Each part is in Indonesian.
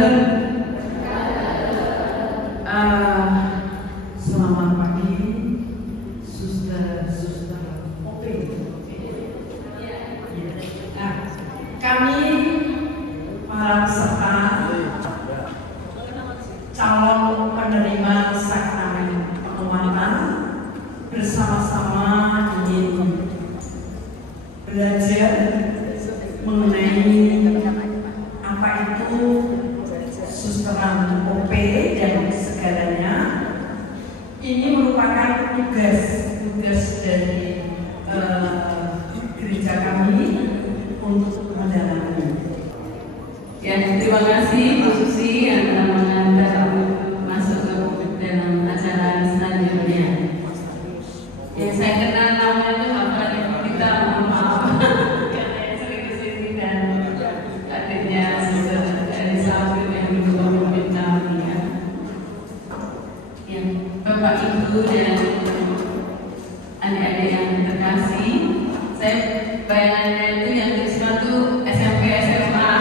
Kalem. Selamat pagi, suster-suster OP. Nah, kami para peserta calon penerima sakramen penguatan bersama-sama ingin belajar mengenai apa itu susteran OP dan segalanya. Ini merupakan tugas dari gereja kami untuk mendalami. Ya, terima kasih Bu Susi yang telah mengantar masuk ke dalam acara selanjutnya. Yang saya kenal namanya itu apa? Kita mohon maaf karena yang sering kesini dan adiknya Suster Elizabeth yang juga memimpin kami ya. Ya, Bapak Ibu dan adik-adik yang terkasih, saya bayangannya itu yang di suatu SMP SMA.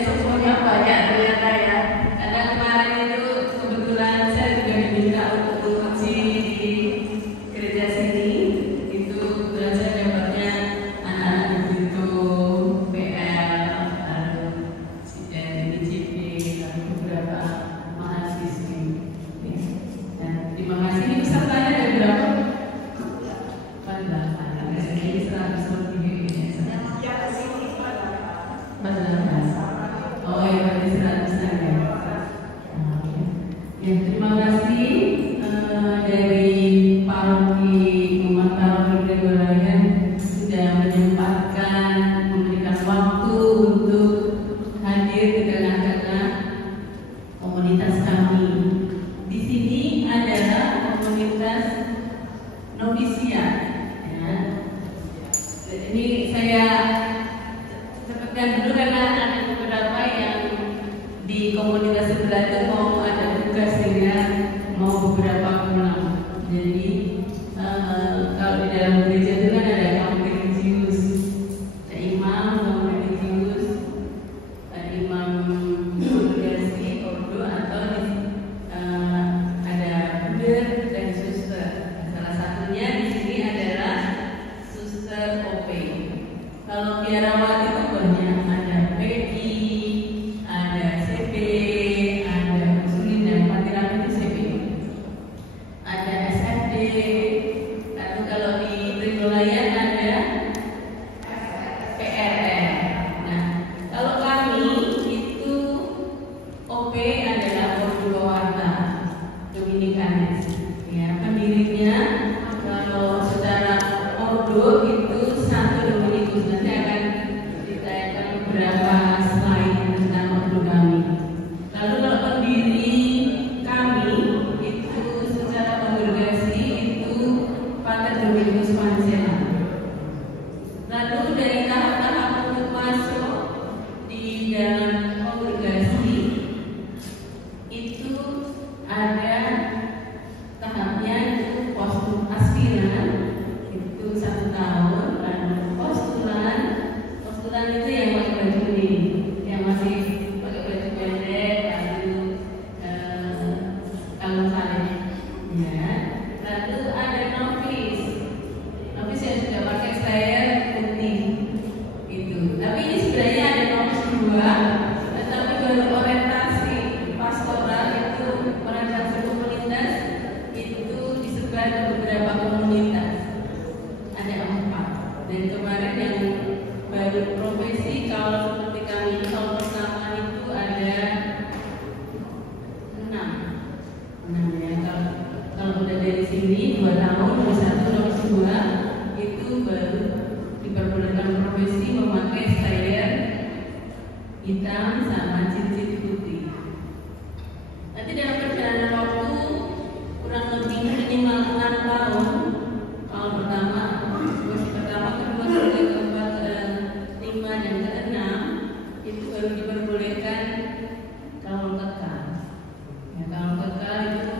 Semuanya banyak ternyata ya. Karena kemarin itu kebetulan saya juga diminta untuk uji di gereja sini. Itu belajar dapatnya anak-anak begitu PL, lalu ICP, lalu beberapa mahasiswi. Dan terima kasih. Ini pesertanya ada berapa? 14. Jadi 100 lebih ini. Oh ya, berarti 100 saja. Ya, terima kasih dari Paroki Umat Paroki Gregorian sudah menyempatkan memberikan waktu untuk hadir di tengah-tengah komunitas kami. Di sini adalah komunitas novisiat. Ya. Ini saya sebutkan dulu karena ada beberapa yang di komunitas sebelah itu mau ada tugas sehingga mau beberapa pulang. Jadi kalau di dalam gereja itu kan ada kaum religius, ada imam, kaum religius, ada imam kongregasi, ordo atau ada bruder dan suster. Salah satunya di sini adalah suster OP. Kalau biarawati itu banyak, ada Peggy, ada CP, ada Muslim dan Patiran itu CP, ada SFD, lalu kalau di Trigolayan ada PRN. Nah, kalau kami itu OP adalah Ordo Warta Dominikanes. Ya, pendirinya kalau secara ordo itu satu Dominikus. Nanti akan ceritakan beberapa slide tentang ordo kami. Lalu kalau pendiri kami itu secara kongregasi itu Pater Dominikus Pancela. Lalu dari tahap-tahap untuk masuk di dalam kongregasi itu ada tahapnya itu postur aspiran itu 1 tahun, lalu postulan itu yang pakai baju ini, yang masih pakai baju pendek, lalu kalung salib, ya. Lalu ada novis yang sudah pakai style putih itu. Tapi ini sebenarnya ada novis 2, tetapi baru orientasi pastoral itu orientasi komunitas itu disebar ke beberapa komunitas. Ada 4. Dan kemarin yang baru profesi kalau seperti kami tahun pertama itu ada 6 ya. Kalau udah dari sini 2 tahun, nomor 1, nomor 2 itu baru diperbolehkan profesi memakai style hitam sama cincin putih. Nanti dalam perjalanan waktu kurang lebih minimal 6 tahun. Tahun pertama, kedua, ketiga, keempat, kelima dan keenam itu baru diperbolehkan kaul kekal. Ya, kaul kekal itu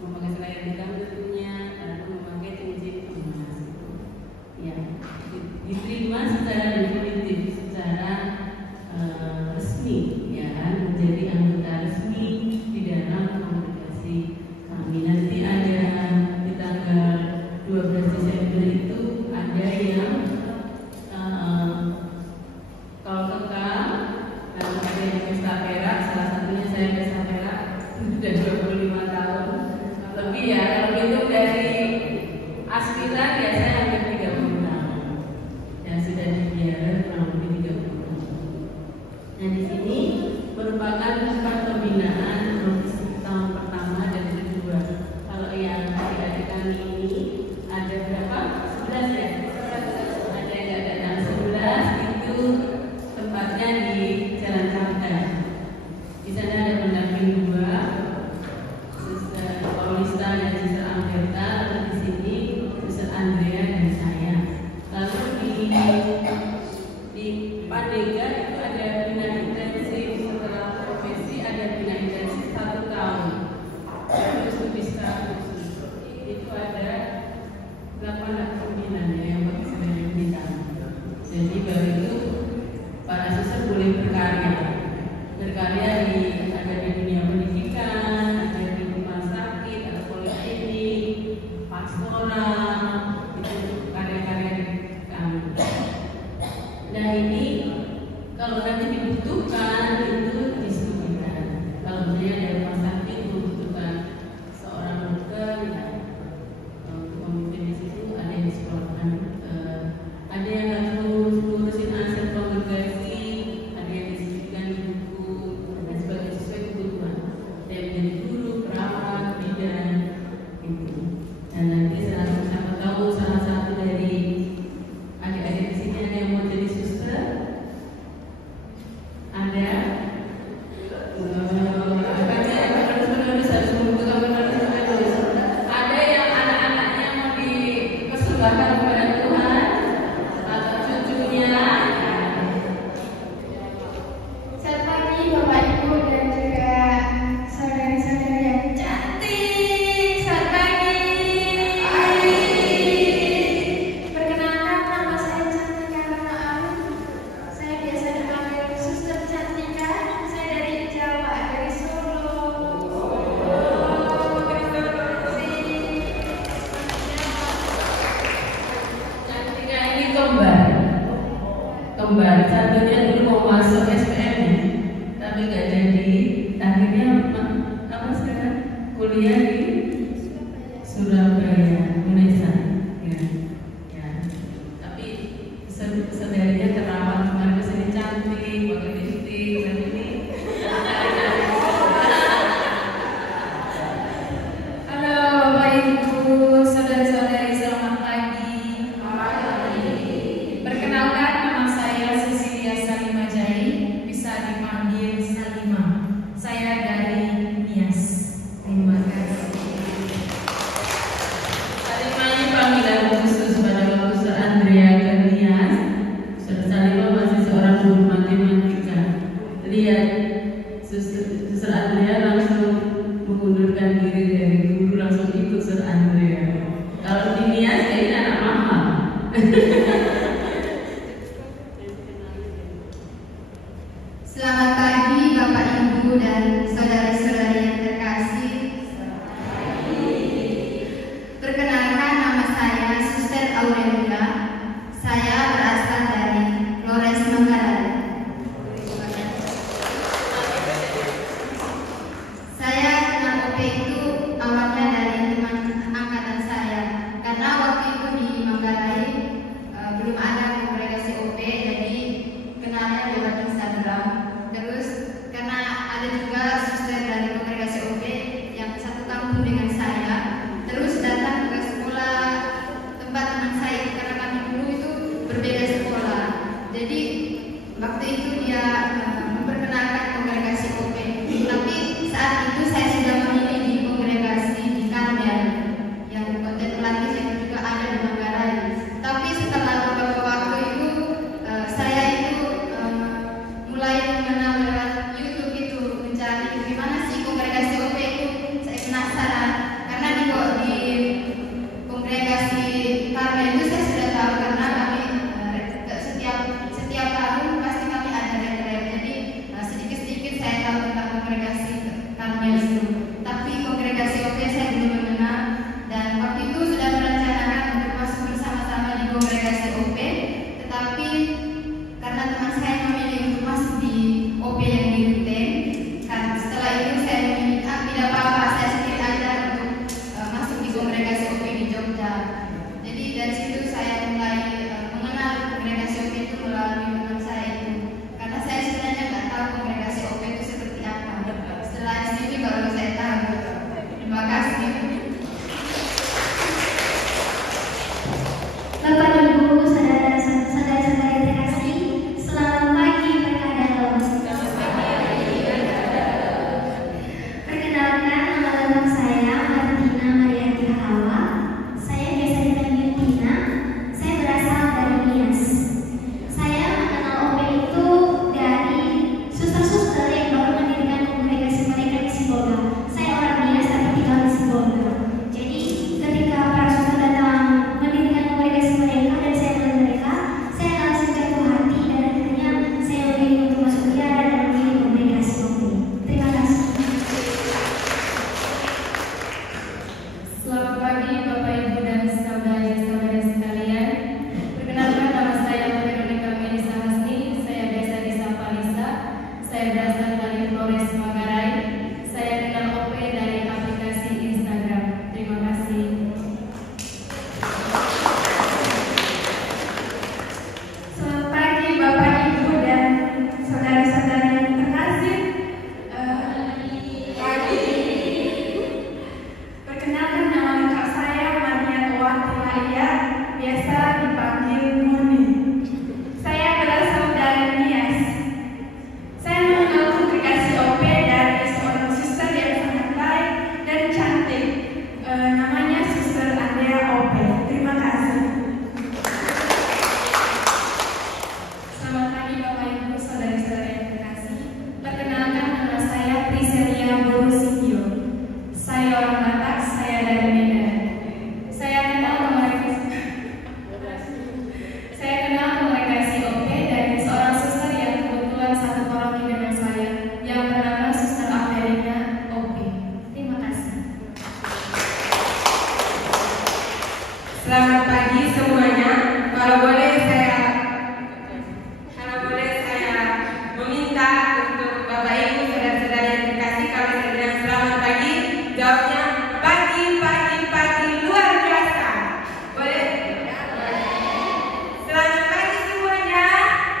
memakai selai hitam tentunya, lalu memakai cincin emas. Ya, diterima secara definitif, secara resmi, ya kan, menjadi anggota resmi di dalam kongregasi kami. Nanti ada di tanggal 12 Desember itu ada yang kalau kekal, lalu ada yang pesta perak, salah satunya saya pesta perak sudah 25 tahun lebih ya. Kalau itu dari aspira biasanya hampir 30 tahun, yang sudah dibiarkan kurang lebih 30 tahun. Nah, di sini merupakan tempat pembinaan profesi tahun pertama dan kedua. Kalau yang adik-adik kami ini ada berapa? 11 ya? Ada yang nggak datang 11 itu tempatnya di Jalan Cangkang. Di sana ada pendamping 2, Suster Paulista dan Suster Amberta. Lalu di sini Suster Andrea dan saya. Lalu di Pandega itu ada bina intensif setelah profesi, ada bina intensif 1 tahun. Terus lebih status itu ada 8 pembinaan yang sudah dibina. Jadi baru itu para suster boleh berkarya di ada di dunia pendidikan, ada di rumah sakit, ada poliklinik, pastoral, itu karya-karya kami. Nah, ini kalau nanti dibutuhkan itu distribusikan. Kalau misalnya ada rumah sakit membutuhkan seorang dokter ya, untuk memimpin di situ, ada yang disekolahkan, ada yang harus ngurusin aset kongregasi, ada yang disediakan buku dan sebagainya sesuai kebutuhan. Ada yang menjadi guru, perawat, bidan, gitu. Dan nanti siapa tahu salah satu dari adik-adik di sini ada yang mau jadi suster, ada. Ada yang anak-anaknya mau dipersembahkan kepada Tuhan atau cucunya. Selamat pagi Bapak Ibu dan juga saudari-saudari yang cantik. Selamat pagi. Perkenalkan, nama saya Cantika Rana Arum. Saya biasa dipanggil Suster Cantika. Saya dari Jawa, dari Solo. Cantika ini kembar. Satunya dulu mau masuk SPM ya, tapi nggak jadi. Akhirnya apa sekarang kuliah di Surabaya, Indonesia. Ya. Tapi saudarinya terawat kemarin kesini cantik, pakai lipstik, dan ini. Halo Bapak Ibu, saudara-saudari, selamat pagi. Perkenalkan, nama saya Cecilia Salima Jai, bisa dipanggil Salima. Saya dari Nias. Terima kasih. Salima ini panggilan khusus pada waktu Suster Andrea ke Nias. Suster Salima masih seorang guru matematika. Lihat, Suster Andrea langsung mengundurkan diri dari guru, langsung ikut Suster Andrea. Kalau di Nias kayaknya anak mahal. Selamat pagi Bapak Ibu dan saudara-saudari yang terkasih. Perkenalkan, nama saya Suster Aurelia. Saya berasal dari Flores Manggarai. Saya kenal OP itu awalnya dari teman angkatan saya, karena waktu itu di Manggarai belum ada kongregasi OP, jadi kenalnya lewat Instagram. Terus karena ada juga suster itu melalui teman saya itu. Karena saya sebenarnya nggak tahu kongregasi OP itu seperti apa. Setelah di sini baru saya tahu. Terima kasih. Bapak Ibu, saudara-saudari terkasih, selamat pagi mereka dalam. Perkenalkan, nama lengkap saya Martina Mariati Hawa. Saya biasa dipanggil Tina. Saya berasal dari Nias. Saya mengenal OP itu dari suster-suster yang baru mendirikan kongregasi mereka di Sibolga. Saya orang Nias tapi tinggal di Sibolga. Jadi ketika para suster datang mendirikan kongregasi mereka dan saya melihat mereka, saya langsung jatuh hati dan akhirnya saya memilih untuk masuk ziarah dan memilih kongregasi OP. Terima kasih. Selamat pagi Bapak Ibu dan saudara-saudari sekalian. Perkenalkan, nama saya Veronica Melisa Hasni. Saya biasa disapa Lisa. Saya berasal dari Flores, Manggarai. Saya kenal OP dari aplikasi Instagram. Terima kasih. Selamat pagi Bapak Ibu dan saudara-saudari yang terkasih. Perkenalkan, nama lengkap saya Marniatowati Haya, biasa dipanggil Murni. Saya berasal dari Nias. Saya mengenal kongregasi OP dari seorang suster yang sangat baik dan cantik. Namanya Suster Andrea OP. Terima kasih. Selamat pagi Bapak Ibu, saudara-saudara yang terkasih. Perkenalkan, nama saya Priselia Borusingio. Saya orang Batak, saya dari Medan. Saya kenal kongregasi OP dari seorang suster yang kebetulan satu paroki dengan saya, yang bernama Suster Avelina OP. Terima kasih. Selamat pagi semuanya. Kalau boleh saya meminta untuk Bapak Ibu saudara-saudara yang terkasih, kalau saya bilang selamat pagi, jawabnya pagi luar biasa. Boleh? Selamat pagi semuanya.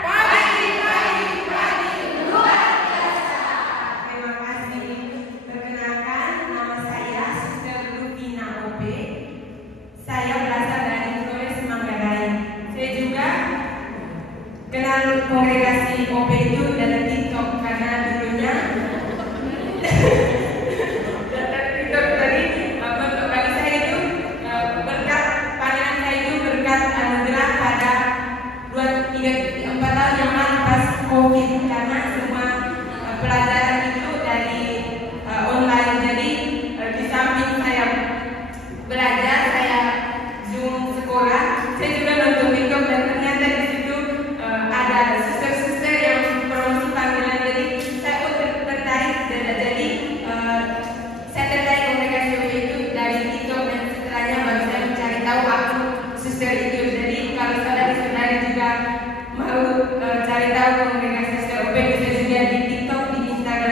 Pagi luar biasa. Terima kasih. Perkenalkan, nama saya Suster Rufina OP. Saya berasal dari Flores, Manggarai. Saya juga kenal kongregasi OP itu dari TikTok karena dulunya dari TikTok tadi bentuk bagi saya itu berkat pandangan saya itu berkat anugerah pada 2-3-4 tahun yang lalu pas COVID, karena semua pelajaran itu dari online. Jadi di samping saya belajar, saya Zoom sekolah, saya juga nonton TikTok dan ternyata di situ ada suster-suster yang promosi panggilan. Jadi saya tertarik dan jadi saya tertarik kongregasi OP itu dari TikTok, dan setelahnya baru saya mencari tahu aku suster itu. Jadi kalau saudara-saudari juga mau cari tahu kongregasi suster OP, bisa juga di TikTok, di Instagram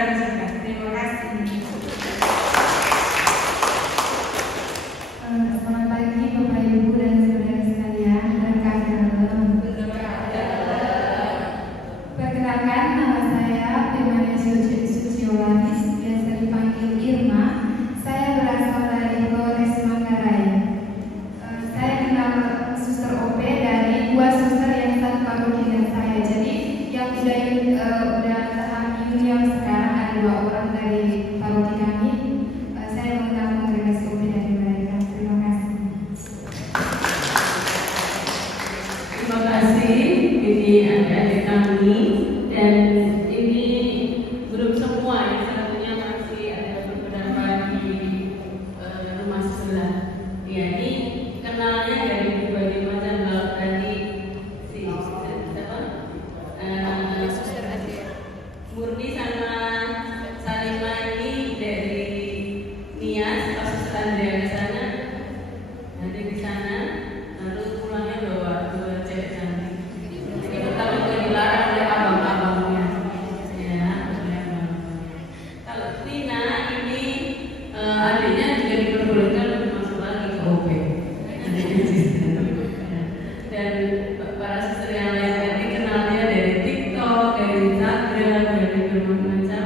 bermacam-macam.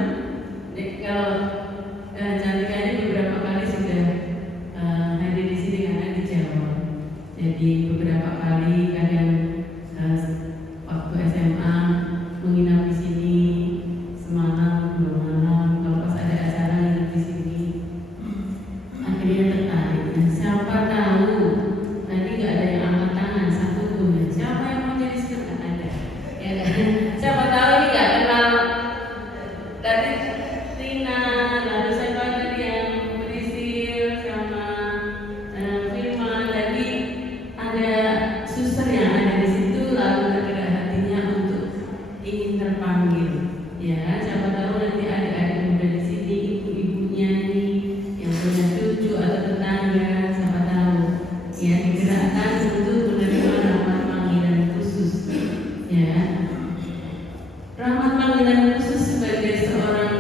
Kalau Cantika ini beberapa kali sudah hadir di sini karena di Jawa. Jadi beberapa kali kadang waktu SMA menginap di sini semalam, 2 malam. Kalau pas ada acara nginap di sini, akhirnya tertarik. Dan siapa tahu tadi nggak ada yang angkat tangan satu pun. Siapa yang mau jadi speaker? Nggak ada. Ya kan? Siapa tahu ini nggak kenal tadi Rina, lalu siapa tadi yang Priscil sama Firman. Tadi ada suster yang ada di situ, lalu tergerak hatinya untuk ingin terpanggil. Ya, siapa tahu nanti adik-adik muda di sini, ibu-ibunya nih yang punya cucu atau tetangga, siapa tahu ya digerakkan untuk menerima rahmat panggilan khusus. Ya, rahmat panggilan khusus sebagai seorang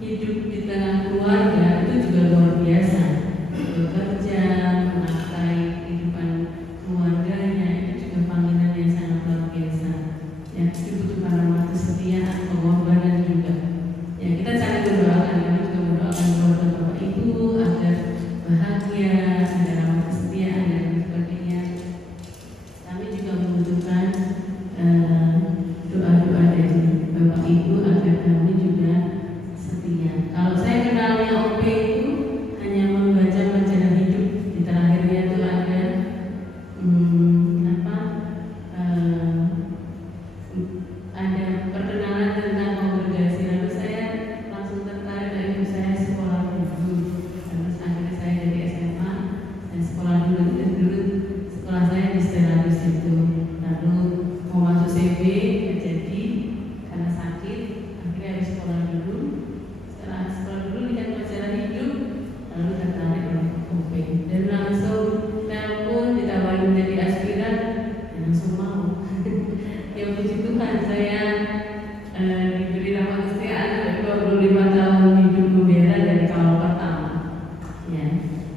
hidup di tengah keluarga itu juga luar biasa. Bekerja, menafkahi kehidupan keluarganya itu juga panggilan yang sangat luar biasa. Ya, dibutuhkan rahmat kesetiaan, pengorbanan juga. Ya, kita saling mendoakan, kami juga mendoakan keluarga Bapak Ibu agar bahagia, ada rahmat kesetiaan dan sebagainya. Kami juga membutuhkan doa-doa dari Bapak Ibu agar kami juga setia. Kalau saya kenalnya OP itu hanya membaca majalah hidup, di terakhirnya itu ada ada perkenalan tentang kongregasi. Lalu saya langsung tertarik, dan ibu saya sekolah dulu. Terus akhirnya saya dari SMA dan sekolah dulu sekolah saya di Stella di situ. Lalu mau masuk CB jadi karena sakit, akhirnya harus sekolah dulu. Setelah sekolah dulu lihat majalah hidup, lalu tertarik oleh OP dan langsung telepon ditawarin menjadi aspiran dan langsung mau. Ya puji Tuhan, saya diberi rahmat kesetiaan 25 tahun hidup membela dari kawal pertama. Ya,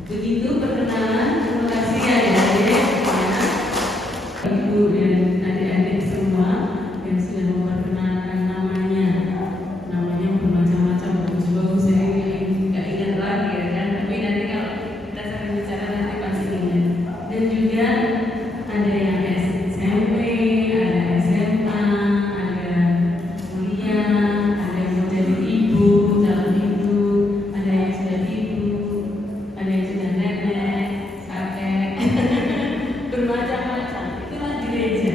begitu perkenalan. Terima kasih adik-adik, ibu dan adik-adik semua yang sudah memperkenalkan namanya bermacam-macam, bagus-bagus. Saya nggak ingat lagi ya kan, tapi nanti kalau kita sering bicara nanti pasti ingat. Dan juga ada yang SMP, ada SMA, ada kuliah, ada yang mau jadi ibu, calon ibu, ada yang sudah ibu, ada yang sudah nenek, kakek, bermacam-macam. Itulah gereja.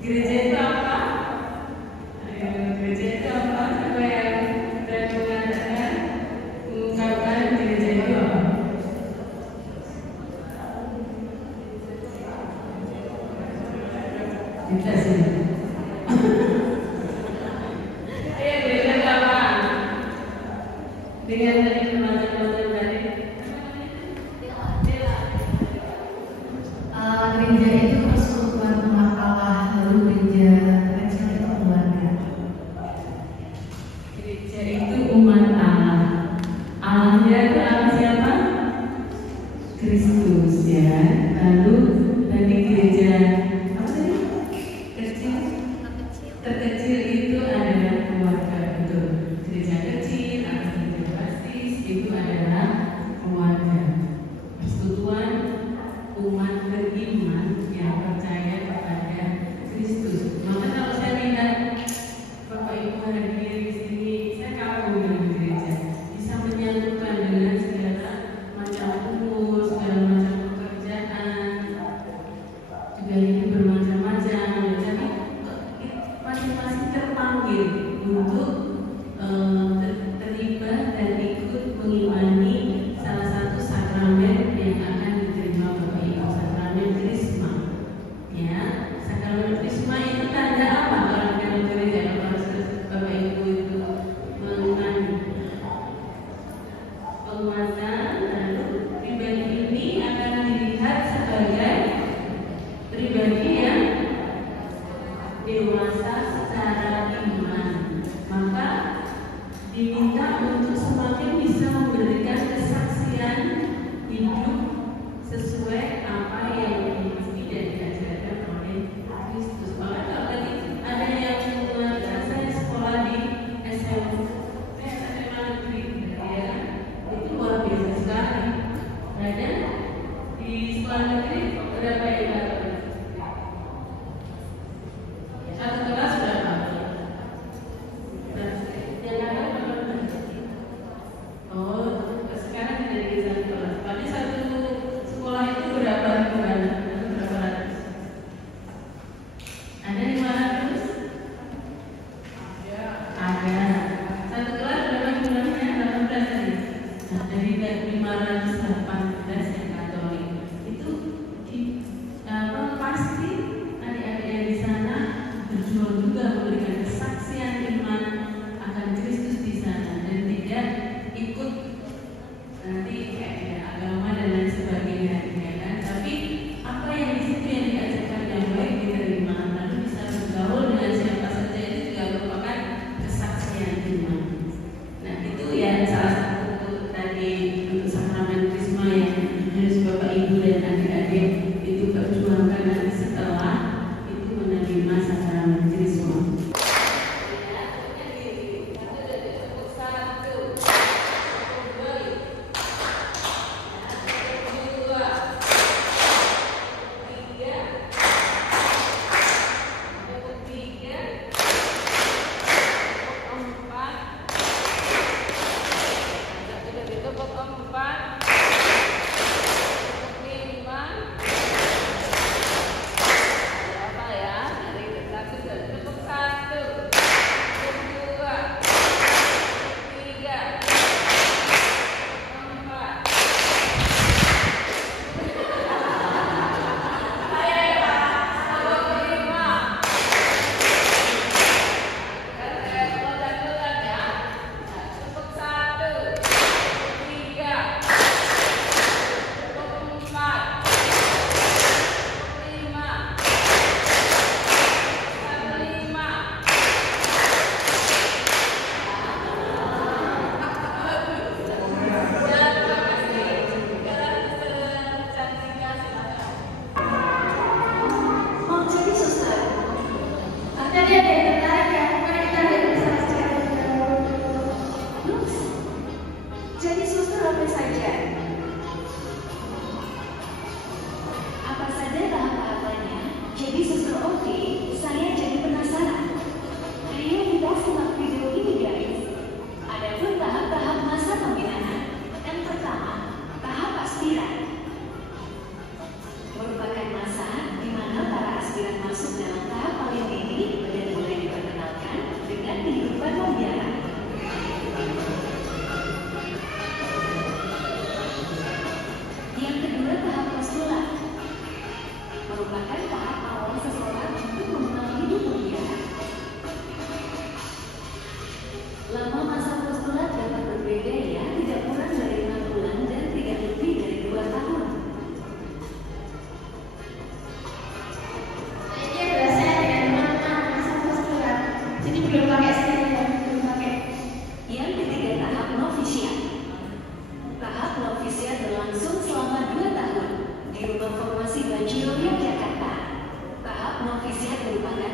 Gereja itu apa? Ayo, gereja itu apa? Siapa yang berani mengatakan, mengungkapkan gereja itu apa? Kita sini. Ayo, gereja itu apa? Dengan tadi bermacam-macam tadi. Gereja itu persekutuan umat Allah, lalu gereja kecil itu keluarga. Gereja itu umat Allah. Allahnya itu Allah siapa? Kristus ya. Lalu tadi gereja apa tadi? Kecil. Terkecil itu adalah keluarga, betul. Gereja kecil atau gereja basis itu adalah keluarga. Persekutuan umat beriman yang percaya kepada Kristus. Maka kalau saya lihat Bapak Ibu hadir di sini, saya kagum dengan gereja. Bisa menyatukan dengan segala macam umur, segala macam pekerjaan, juga hidup bermacam-macam. Jadi masing-masing terpanggil untuk terlibat dan ikut mengimani salah satu sakramen yang akan diterima Bapak Ibu, sakramen Krisma. Ya, sakramen Krisma itu tanda apa? Kalau dalam gereja, kalau Bapak Ibu itu mengimani penguatan, lalu pribadi ini akan dilihat sebagai pribadi yang dewasa secara iman. Maka diminta untuk semakin bisa memberikan kesaksian hidup sesuai apa yang dimesti dan diajarkan oleh Kristus. Maka kalau tadi ada yang mengatakan saya sekolah di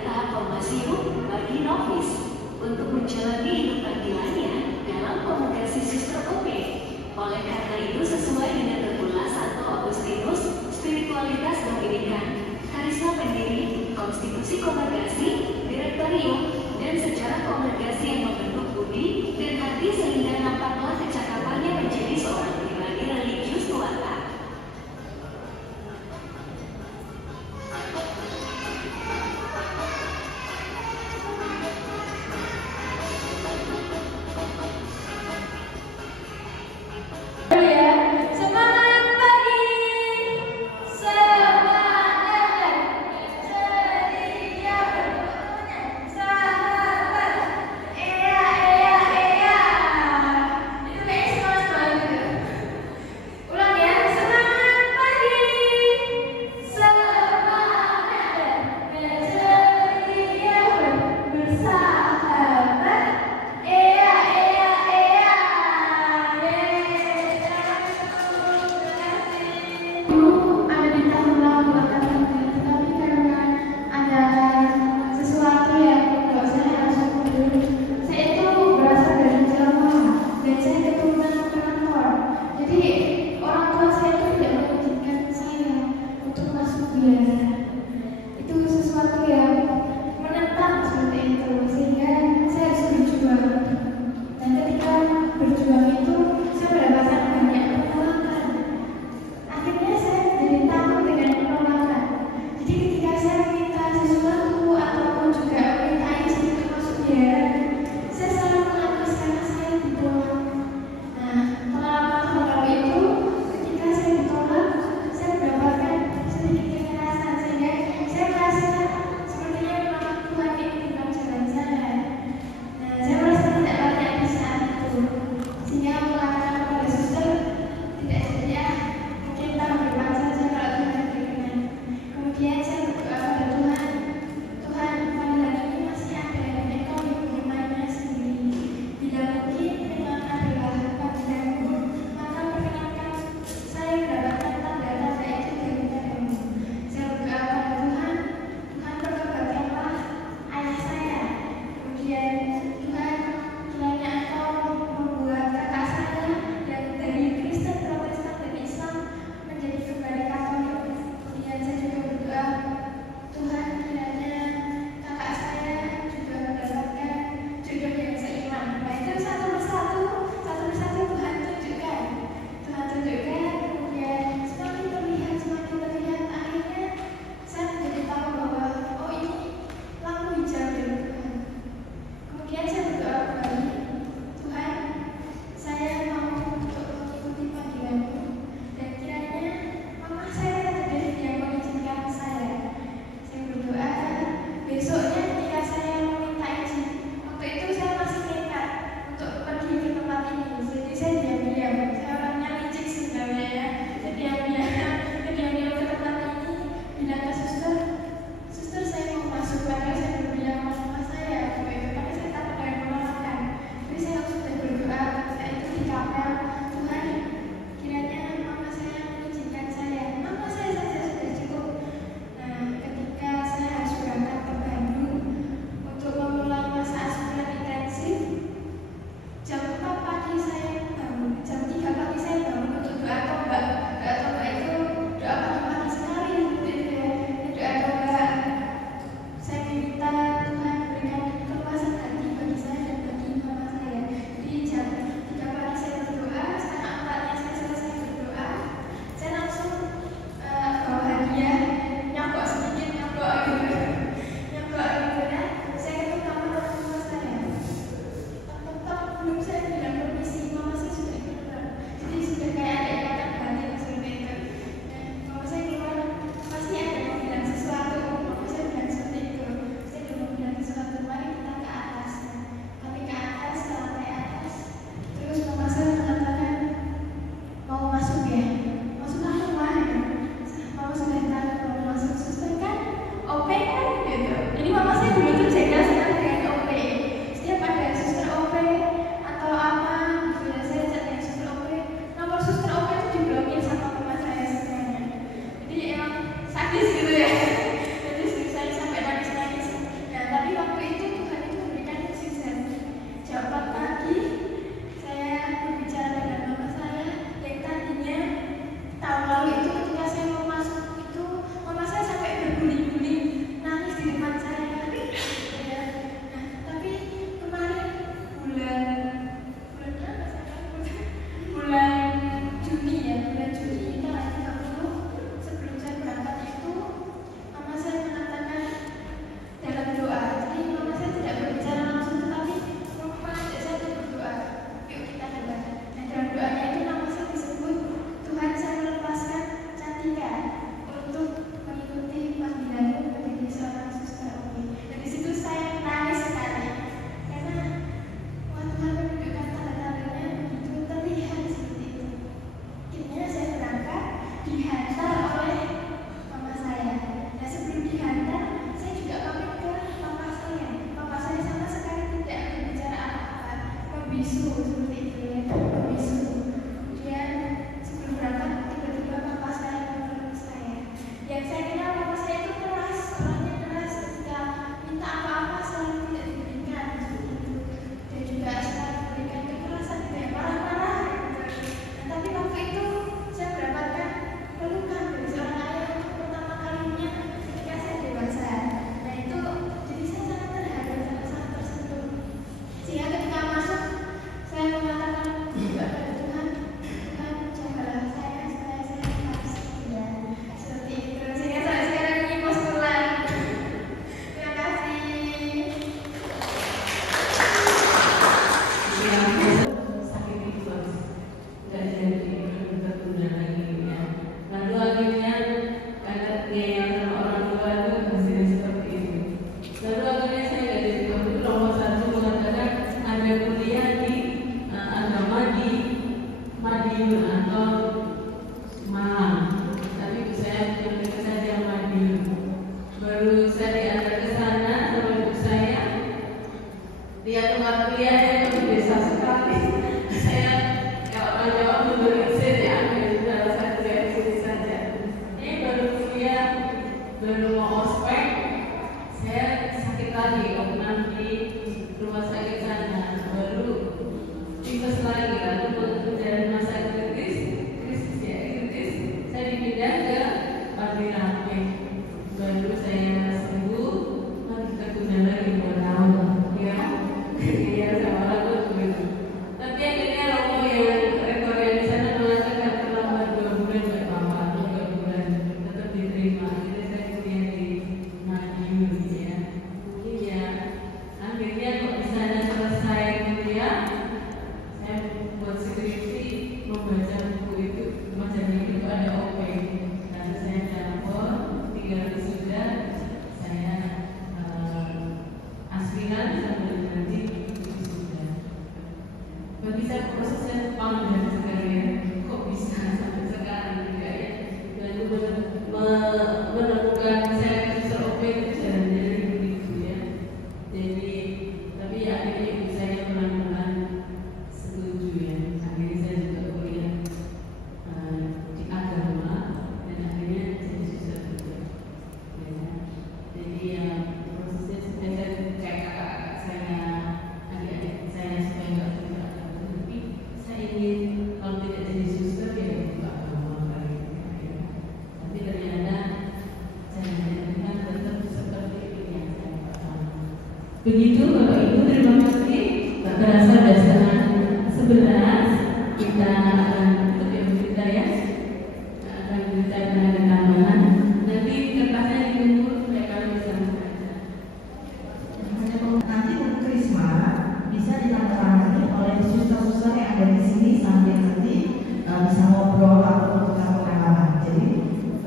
tahap formasium bagi novis untuk menjalani hidup panggilannya dalam kongregasi Suster OP. Oleh karena itu, sesuai dengan Regula Santo Agustinus, spiritualitas Dominikan, karisma pendiri, konstitusi kongregasi, direktorium, dan sejarah kongregasi yang membentuk budi dan hati sehingga nampaklah kecakapannya menjadi seorang pribadi religius kuat. lagi opnam di rumah sakit sana, baru tipes lagi, lalu berjalan masa kritis saya dipindah ke Panti Rapih, baru saya sembuh, kita tunda lagi 2 tahun ya, ya sama aku begitu. Tapi akhirnya Romo yang rektor yang di sana mengatakan terlambat 2 bulan nggak apa-apa, 2 bulan tetap diterima. Akhirnya saya kuliah di Madiun ya. Iya, akhirnya kok di sana selesai kuliah, saya buat skripsi membaca buku itu, macam itu ada OP. Lalu saya campur, tinggal wisuda, saya aspiran sambil nanti wisuda. Bagi saya prosesnya panjang sekali ya, kok bisa sampai sekarang juga ya. Lalu menemukan saya suster OP itu jalan-jalan begitu ya. Jadi, tapi akhirnya ibu saya pelan-pelan setuju ya. Akhirnya saya juga kuliah di agama dan akhirnya jadi suster juga. Ya. Jadi ya prosesnya sebenarnya kayak kakak-kakak saya, adik-adik saya supaya nggak juga agama. Tapi saya ingin kalau tidak jadi suster ya juga agama kali. Ya. Tapi ternyata saya menjadikan tetap seperti itu yang saya paham. Begitu Bapak Ibu, terima kasih. Tak terasa sudah setengah 11 kita akan tutup yang berita ya. Akan berita tenaga tambahan. Nanti kertasnya ditunggu supaya kalian bisa membaca. Nanti untuk Krisma bisa ditangani oleh suster-suster yang ada di sini sambil nanti bisa ngobrol atau tukar pengalaman. Jadi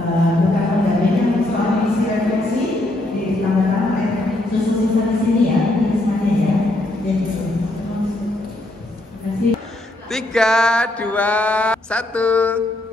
bukan pendampingnya soal isi refleksi ditambahkan oleh suster-suster di sini ya, Krismanya ya. Jadi terima kasih. 3, 2, 1.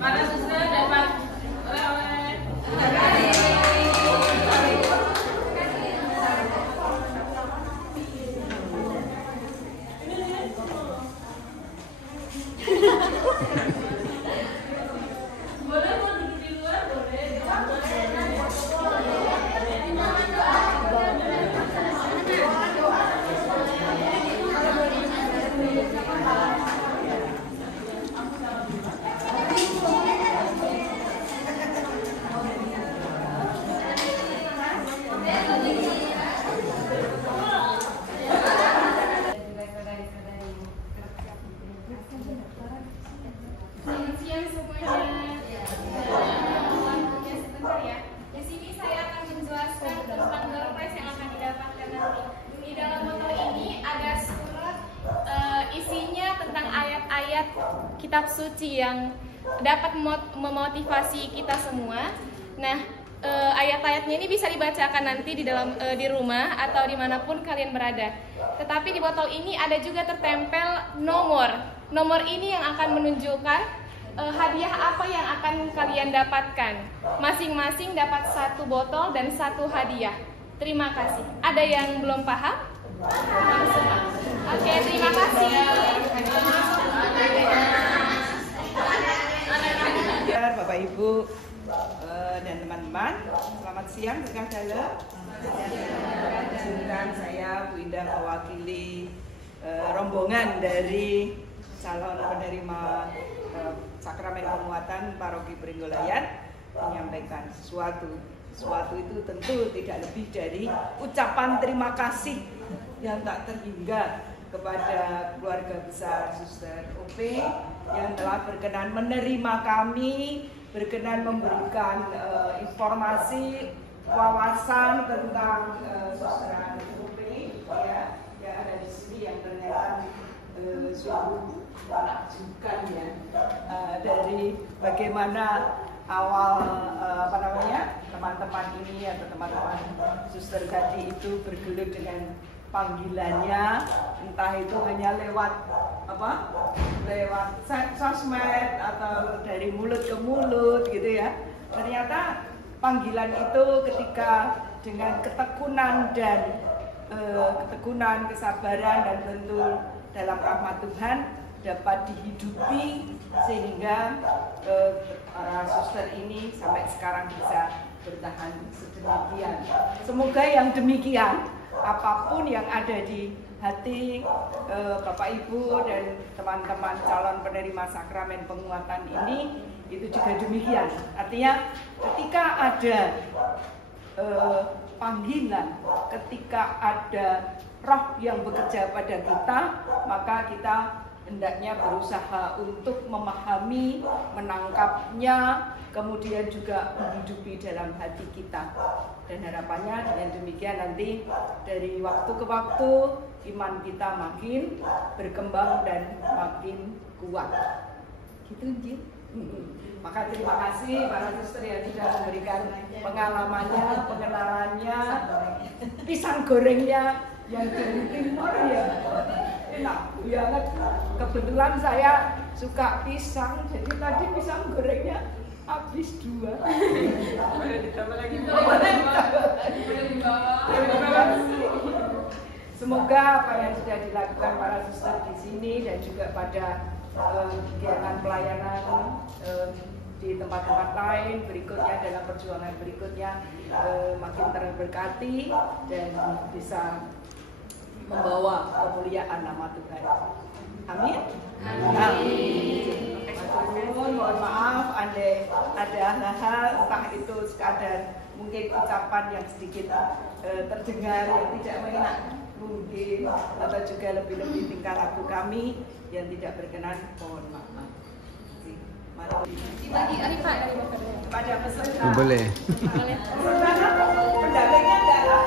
Para suster dapat oleh-oleh. Boleh mau duduk di luar, boleh. Selamat siang semuanya. Ya, sebentar ya. Di sini saya akan menjelaskan tentang door prize yang akan didapatkan nanti. Di dalam botol ini ada surat isinya tentang ayat-ayat kitab suci yang dapat memotivasi kita semua. Nah, ayat-ayatnya ini bisa dibacakan nanti di rumah atau dimanapun kalian berada. Tetapi di botol ini ada juga tertempel nomor. Nomor ini yang akan menunjukkan hadiah apa yang akan kalian dapatkan. Masing-masing dapat 1 botol dan 1 hadiah. Terima kasih. Ada yang belum paham? Oke, terima kasih. Bapak Ibu dan teman-teman, selamat siang Sekadala. Izinkan saya Bu Indah mewakili rombongan dari calon penerima sakramen penguatan Paroki Pringgolayan menyampaikan sesuatu. Sesuatu itu tentu tidak lebih dari ucapan terima kasih yang tak terhingga kepada keluarga besar Suster OP yang telah berkenan menerima kami, berkenan memberikan informasi, wawasan tentang Suster OP ya, yang ada di sini yang ternyata sungguh menakjubkan ya, dari bagaimana awal teman-teman ini atau teman-teman Suster tadi itu bergelut dengan panggilannya, entah itu hanya lewat sosmed atau dari mulut ke mulut gitu ya. Ternyata panggilan itu ketika dengan ketekunan dan kesabaran dan tentu dalam rahmat Tuhan dapat dihidupi sehingga para suster ini sampai sekarang bisa bertahan sedemikian. Semoga yang demikian, apapun yang ada di hati Bapak Ibu dan teman-teman calon penerima sakramen penguatan ini itu juga demikian. Artinya ketika ada panggilan, ketika ada roh yang bekerja pada kita, maka kita hendaknya berusaha untuk memahami, menangkapnya, kemudian juga menghidupi dalam hati kita. Dan harapannya dengan demikian nanti dari waktu ke waktu iman kita makin berkembang dan makin kuat. Gitu, Jin. Maka terima kasih para suster yang sudah memberikan pengalamannya, pengenalannya, pisang gorengnya yang dari timur ya. Enak banget. Kebetulan saya suka pisang, jadi tadi pisang gorengnya habis 2. Ditambah lagi. Semoga apa yang sudah dilakukan para suster di sini dan juga pada kegiatan pelayanan di tempat-tempat lain berikutnya, dalam perjuangan berikutnya makin terberkati dan bisa membawa kemuliaan nama Tuhan. Amin. Amin. Mohon maaf ada hal-hal entah itu sekadar mungkin ucapan yang sedikit terdengar yang tidak enak mungkin, atau juga lebih-lebih tingkah laku kami yang tidak berkenan, mohon maaf. Dibagi Arifah dari Bapak. Kepada peserta. Boleh. Pendampingnya adalah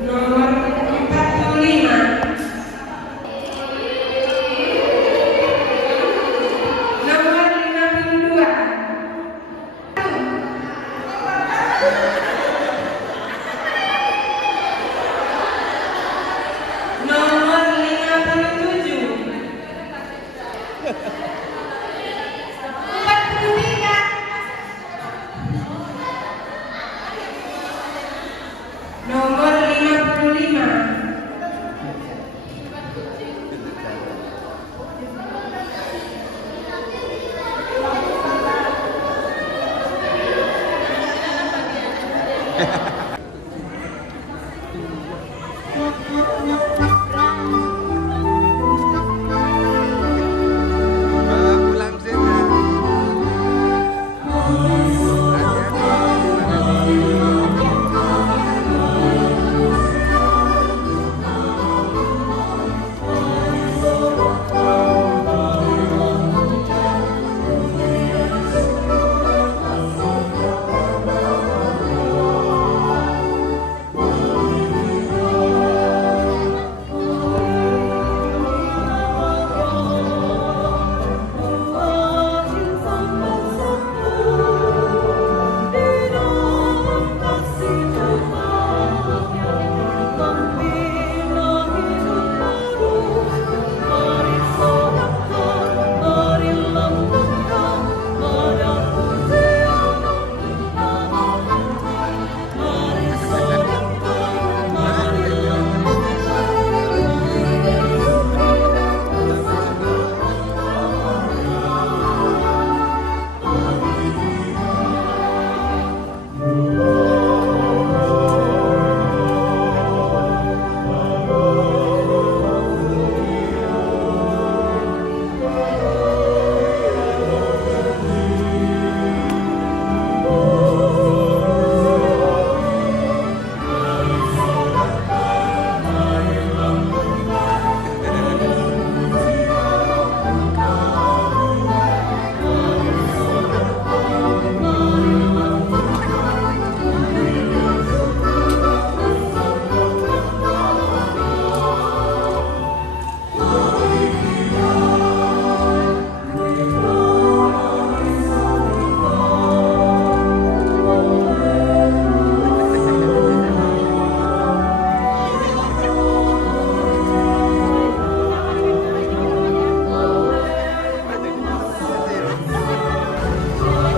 Nomor 45. Nomor 52. Nomor 57. 43. Nomor 55. Pulang sini.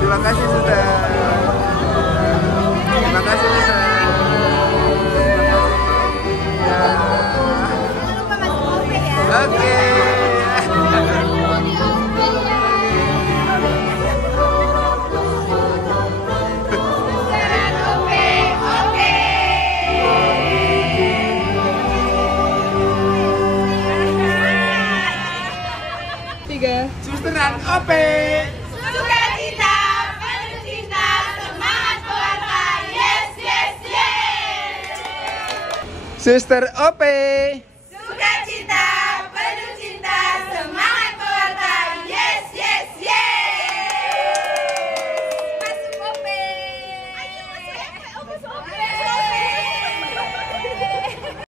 Terima kasih sudah. Terima kasih sudah. Oke. Susteran OP. Sukacita, penuh cinta, semangat keluarga, yes, yes, yes. Suster OP. Sukacita.